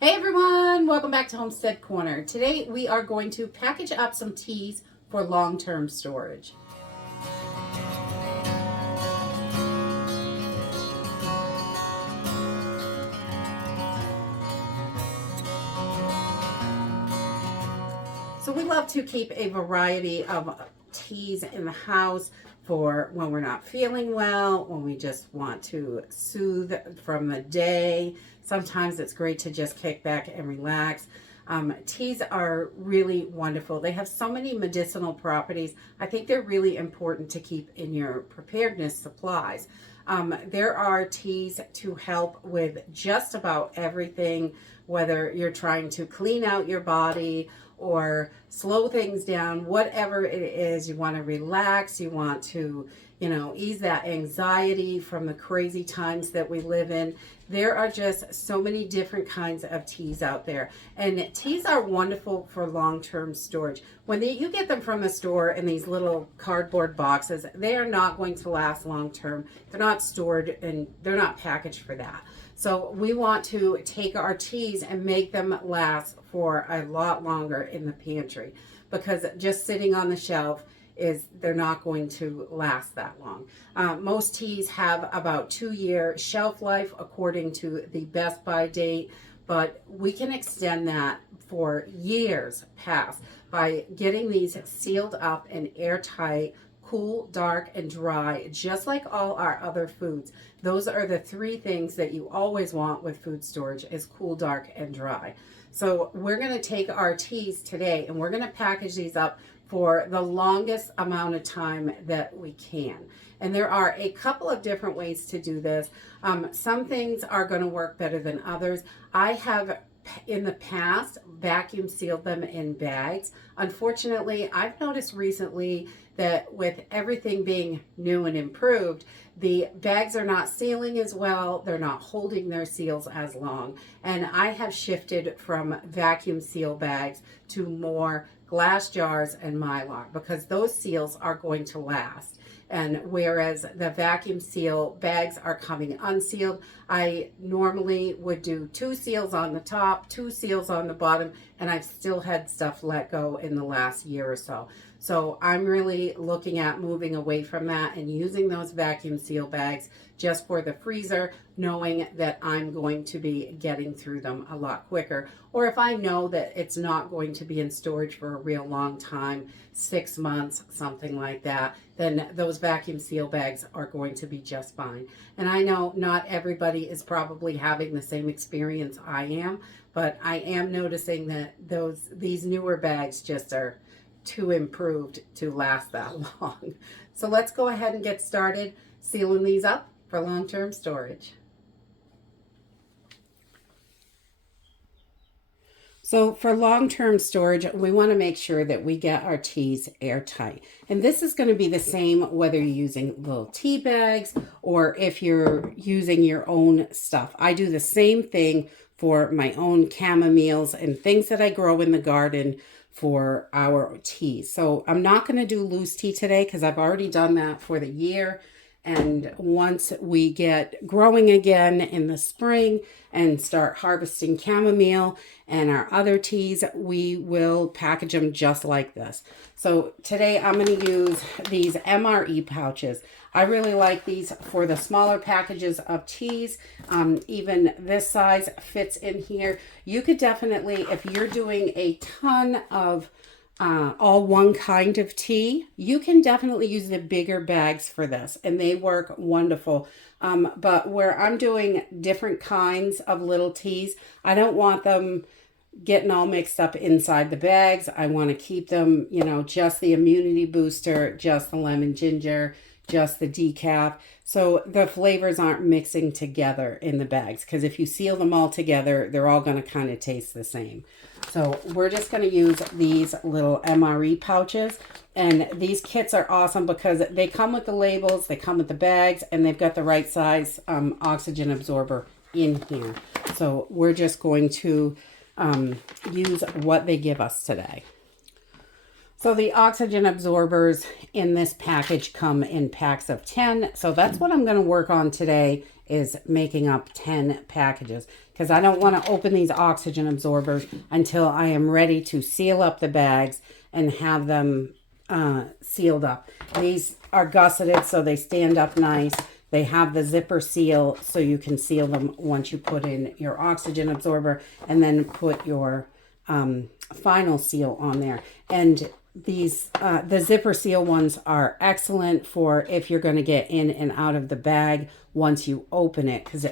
Hey everyone, welcome back to Homestead Corner. Today we are going to package up some teas for long-term storage. So we love to keep a variety of teas in the house for when we're not feeling well, when we just want to soothe from the day. Sometimes it's great to just kick back and relax. Teas are really wonderful. They have so many medicinal properties. I think they're really important to keep in your preparedness supplies. There are teas to help with just about everything, whether you're trying to clean out your body or slow things down, whatever it is, you want to relax, you want to, ease that anxiety from the crazy times that we live in. There are just so many different kinds of teas out there. And teas are wonderful for long-term storage. When you get them from the store in these little cardboard boxes, they are not going to last long-term. They're not stored and they're not packaged for that. So we want to take our teas and make them last for a lot longer in the pantry, because just sitting on the shelf they're not going to last that long. Most teas have about 2-year shelf life according to the best by date, but we can extend that for years past by getting these sealed up and airtight, cool, dark, and dry, just like all our other foods. Those are the 3 things that you always want with food storage: is cool, dark, and dry. So we're going to take our teas today and we're going to package these up for the longest amount of time that we can. And there are a couple of different ways to do this. Some things are going to work better than others. I have in the past vacuum sealed them in bags. Unfortunately, I've noticed recently that with everything being new and improved, the bags are not sealing as well. They're not holding their seals as long. And I have shifted from vacuum seal bags to more glass jars and Mylar, because those seals are going to last. And whereas the vacuum seal bags are coming unsealed, I normally would do 2 seals on the top, 2 seals on the bottom, and I've still had stuff let go in the last year or so. So I'm really looking at moving away from that and using those vacuum seal bags just for the freezer, knowing that I'm going to be getting through them a lot quicker. Or if I know that it's not going to be in storage for a real long time, 6 months, something like that, then those vacuum seal bags are going to be just fine. And I know not everybody is probably having the same experience I am, but I am noticing that these newer bags just are too improved to last that long. So let's go ahead and get started sealing these up for long-term storage. So for long-term storage, we want to make sure that we get our teas airtight. And this is going to be the same whether you're using little tea bags or if you're using your own stuff. I do the same thing for my own chamomiles and things that I grow in the garden for our teas. So I'm not going to do loose tea today because I've already done that for the year. And once we get growing again in the spring and start harvesting chamomile and our other teas, we will package them just like this. So today I'm going to use these MRE pouches. I really like these for the smaller packages of teas. Even this size fits in here. You could definitely, if you're doing a ton of all one kind of tea, you can definitely use the bigger bags for this, and they work wonderful. But where I'm doing different kinds of little teas, I don't want them getting all mixed up inside the bags. I want to keep them, just the immunity booster, just the lemon ginger, just the decaf, so the flavors aren't mixing together in the bags, because if you seal them all together, they're all going to kind of taste the same. So we're just going to use these little MRE pouches, and these kits are awesome because they come with the labels, they come with the bags, and they've got the right size oxygen absorber in here. So we're just going to use what they give us today. So the oxygen absorbers in this package come in packs of 10. So that's what I'm going to work on today, is making up 10 packages, because I don't want to open these oxygen absorbers until I am ready to seal up the bags and have them sealed up. These are gusseted so they stand up nice. They have the zipper seal so you can seal them once you put in your oxygen absorber and then put your final seal on there. And these the zipper seal ones are excellent for if you're going to get in and out of the bag once you open it, because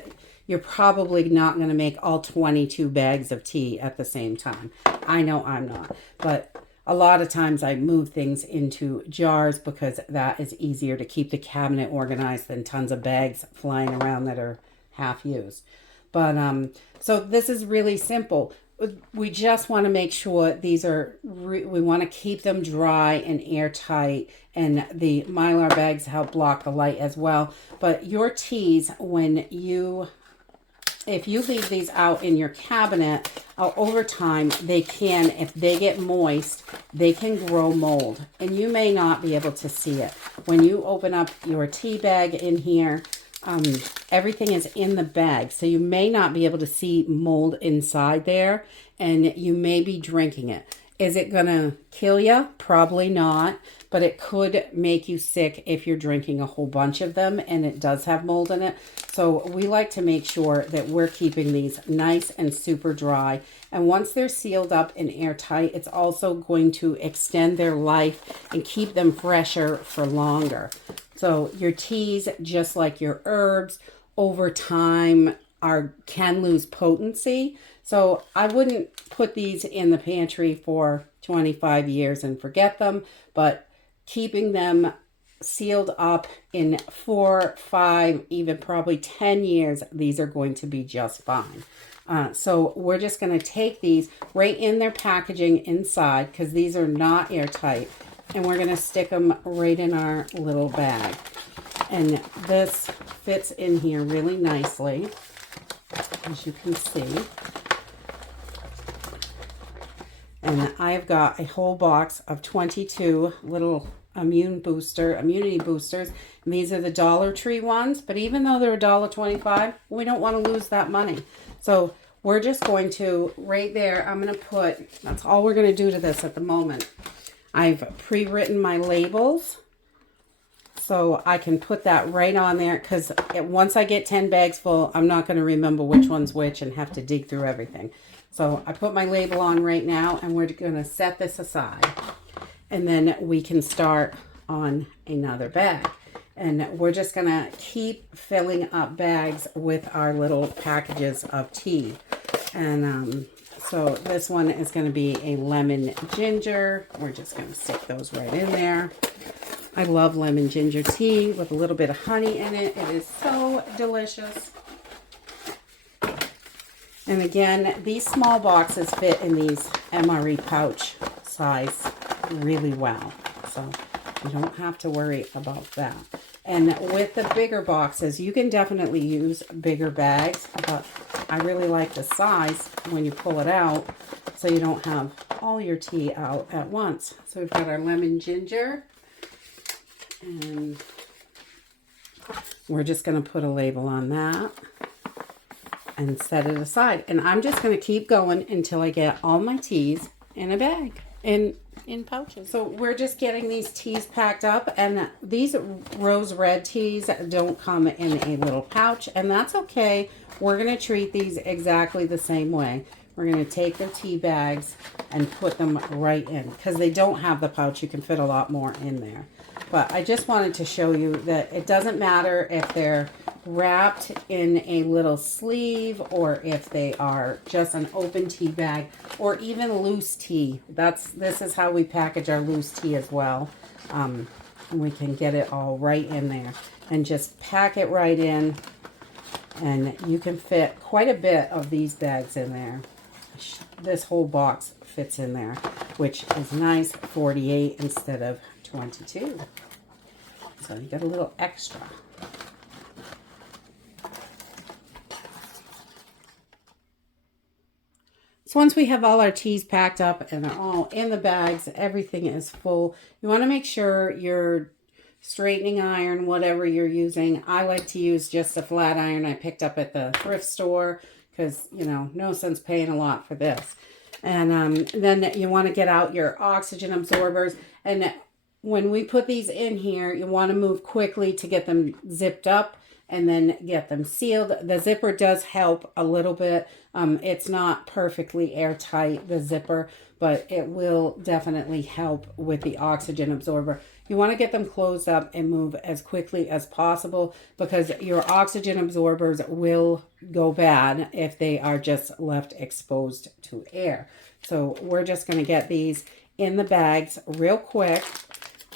you're probably not going to make all 22 bags of tea at the same time. I know I'm not, but a lot of times I move things into jars because that is easier to keep the cabinet organized than tons of bags flying around that are half used. But so this is really simple. We just want to make sure these are, we want to keep them dry and airtight, and the Mylar bags help block the light as well. But your teas, if you leave these out in your cabinet, over time, they can, if they get moist, they can grow mold. And you may not be able to see it. When you open up your tea bag in here, everything is in the bag. So you may not be able to see mold inside there, and you may be drinking it. Is it going to kill you? Probably not, but it could make you sick if you're drinking a whole bunch of them and it does have mold in it. So we like to make sure that we're keeping these nice and super dry. And once they're sealed up and airtight, it's also going to extend their life and keep them fresher for longer. So your teas, just like your herbs, over time can lose potency. So I wouldn't put these in the pantry for 25 years and forget them, but keeping them sealed up in 4, 5, even probably 10 years, these are going to be just fine. So we're just going to take these right in their packaging inside, because these are not airtight, and we're going to stick them right in our little bag. And this fits in here really nicely, as you can see. And I've got a whole box of 22 little immunity boosters. And these are the Dollar Tree ones, but even though they're $1.25, we don't want to lose that money. So we're just going to, right there, I'm going to put, that's all we're going to do to this at the moment. I've pre-written my labels, so I can put that right on there, because once I get 10 bags full, I'm not going to remember which one's which and have to dig through everything. So I put my label on right now, and we're going to set this aside. And then we can start on another bag. And we're just going to keep filling up bags with our little packages of tea. And so this one is going to be a lemon ginger. We're just going to stick those right in there. I love lemon ginger tea with a little bit of honey in it. It is so delicious. And again, these small boxes fit in these MRE pouch size really well. So you don't have to worry about that. And with the bigger boxes, you can definitely use bigger bags, but I really like the size when you pull it out, so you don't have all your tea out at once. So we've got our lemon ginger, and we're just going to put a label on that and set it aside. And I'm just going to keep going until I get all my teas in a bag, in pouches. So we're just getting these teas packed up, and these rose red teas don't come in a little pouch, and that's okay. We're going to treat these exactly the same way. We're going to take the tea bags and put them right in, because they don't have the pouch. You can fit a lot more in there. But I just wanted to show you that it doesn't matter if they're wrapped in a little sleeve, or if they are just an open tea bag, or even loose tea. This is how we package our loose tea as well. We can get it all right in there and just pack it right in, and you can fit quite a bit of these bags in there. This whole box fits in there, which is nice, 48 instead of 22. So you got a little extra. So once we have all our teas packed up and they're all in the bags, everything is full. You want to make sure your straightening iron, whatever you're using, I like to use just a flat iron I picked up at the thrift store because, you know, no sense paying a lot for this. And then you want to get out your oxygen absorbers. And when we put these in here, you want to move quickly to get them zipped up and then get them sealed. The zipper does help a little bit. It's not perfectly airtight, the zipper, but it will definitely help with the oxygen absorber. You want to get them closed up and move as quickly as possible because your oxygen absorbers will go bad if they are just left exposed to air. So we're just going to get these in the bags real quick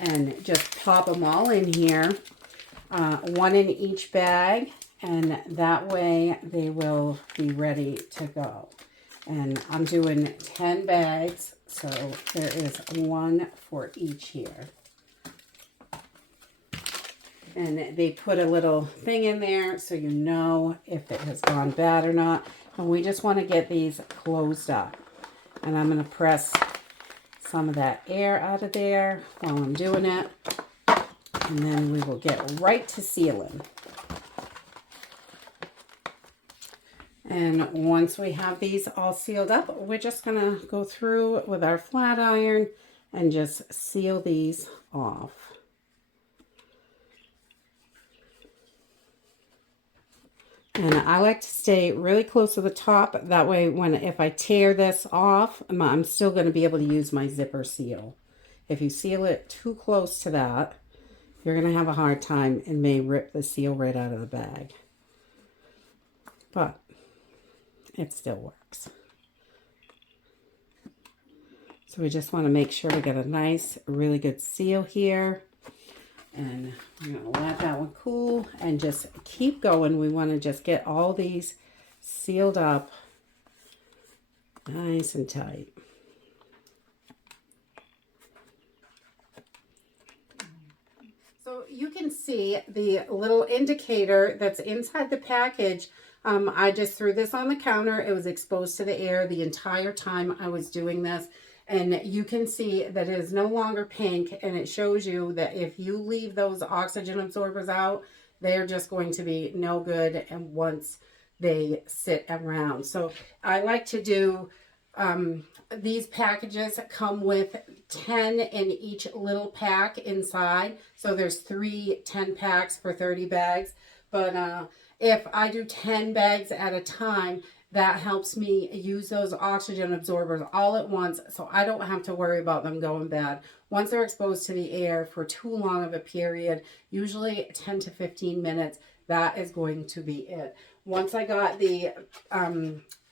and just pop them all in here. One in each bag, and that way they will be ready to go. And I'm doing 10 bags, so there is one for each here. And they put a little thing in there so you know if it has gone bad or not. And we just want to get these closed up. And I'm going to press some of that air out of there while I'm doing it. And then we will get right to sealing. And once we have these all sealed up, we're just going to go through with our flat iron and just seal these off. And I like to stay really close to the top. That way, if I tear this off, I'm still going to be able to use my zipper seal. If you seal it too close to that, you're going to have a hard time and may rip the seal right out of the bag. But it still works. So we just want to make sure we get a nice, really good seal here. And we're going to let that one cool and just keep going. We want to just get all these sealed up nice and tight. So you can see the little indicator that's inside the package. I just threw this on the counter. It was exposed to the air the entire time I was doing this. And you can see that it is no longer pink, and it shows you that if you leave those oxygen absorbers out, they're just going to be no good and once they sit around. So I like to do, these packages come with 10 in each little pack inside. So there's 3 10 packs for 30 bags. But if I do 10 bags at a time, that helps me use those oxygen absorbers all at once so I don't have to worry about them going bad. Once they're exposed to the air for too long of a period, usually 10 to 15 minutes, that is going to be it. Once I got the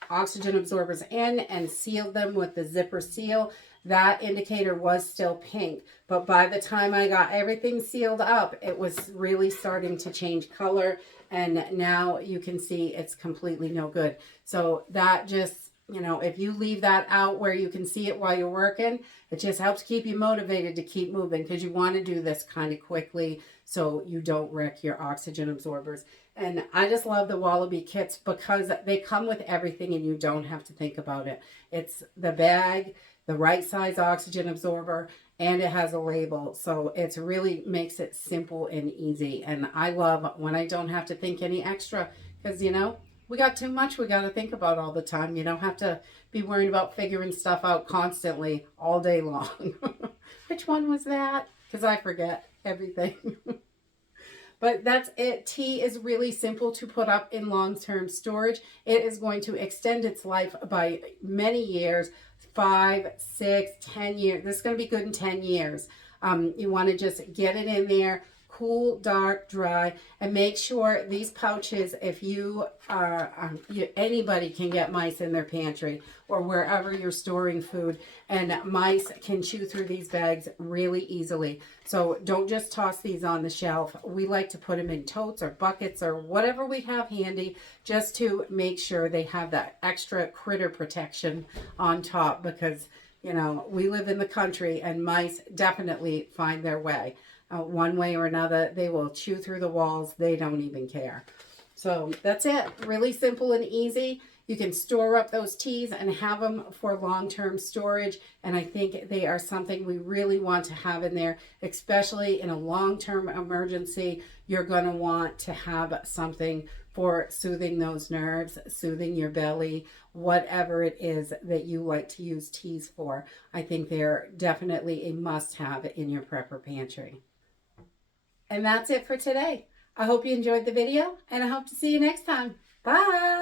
oxygen absorbers in and sealed them with the zipper seal, that indicator was still pink. But by the time I got everything sealed up, it was really starting to change color. And now you can see it's completely no good. So that just, you know, if you leave that out where you can see it while you're working, it just helps keep you motivated to keep moving because you want to do this kind of quickly so you don't wreck your oxygen absorbers. And I just love the Wallaby kits because they come with everything and you don't have to think about it. It's the bag, the right size oxygen absorber, and it has a label. So it really makes it simple and easy. And I love when I don't have to think any extra because, you know, we got too much we got to think about all the time. You don't have to be worried about figuring stuff out constantly all day long. Which one was that? Because I forget everything. But that's it. Tea is really simple to put up in long-term storage. It is going to extend its life by many years, 5, 6, 10 years. This is going to be good in 10 years. You want to just get it in there, cool, dark, dry, and make sure these pouches, if you are, anybody can get mice in their pantry or wherever you're storing food, and mice can chew through these bags really easily. So don't just toss these on the shelf. We like to put them in totes or buckets or whatever we have handy just to make sure they have that extra critter protection on top because, you know, we live in the country and mice definitely find their way. One way or another, they will chew through the walls. They don't even care. So that's it. Really simple and easy. You can store up those teas and have them for long-term storage. And I think they are something we really want to have in there, especially in a long-term emergency. You're going to want to have something for soothing those nerves, soothing your belly, whatever it is that you like to use teas for. I think they're definitely a must-have in your prepper pantry. And that's it for today. I hope you enjoyed the video, and I hope to see you next time. Bye!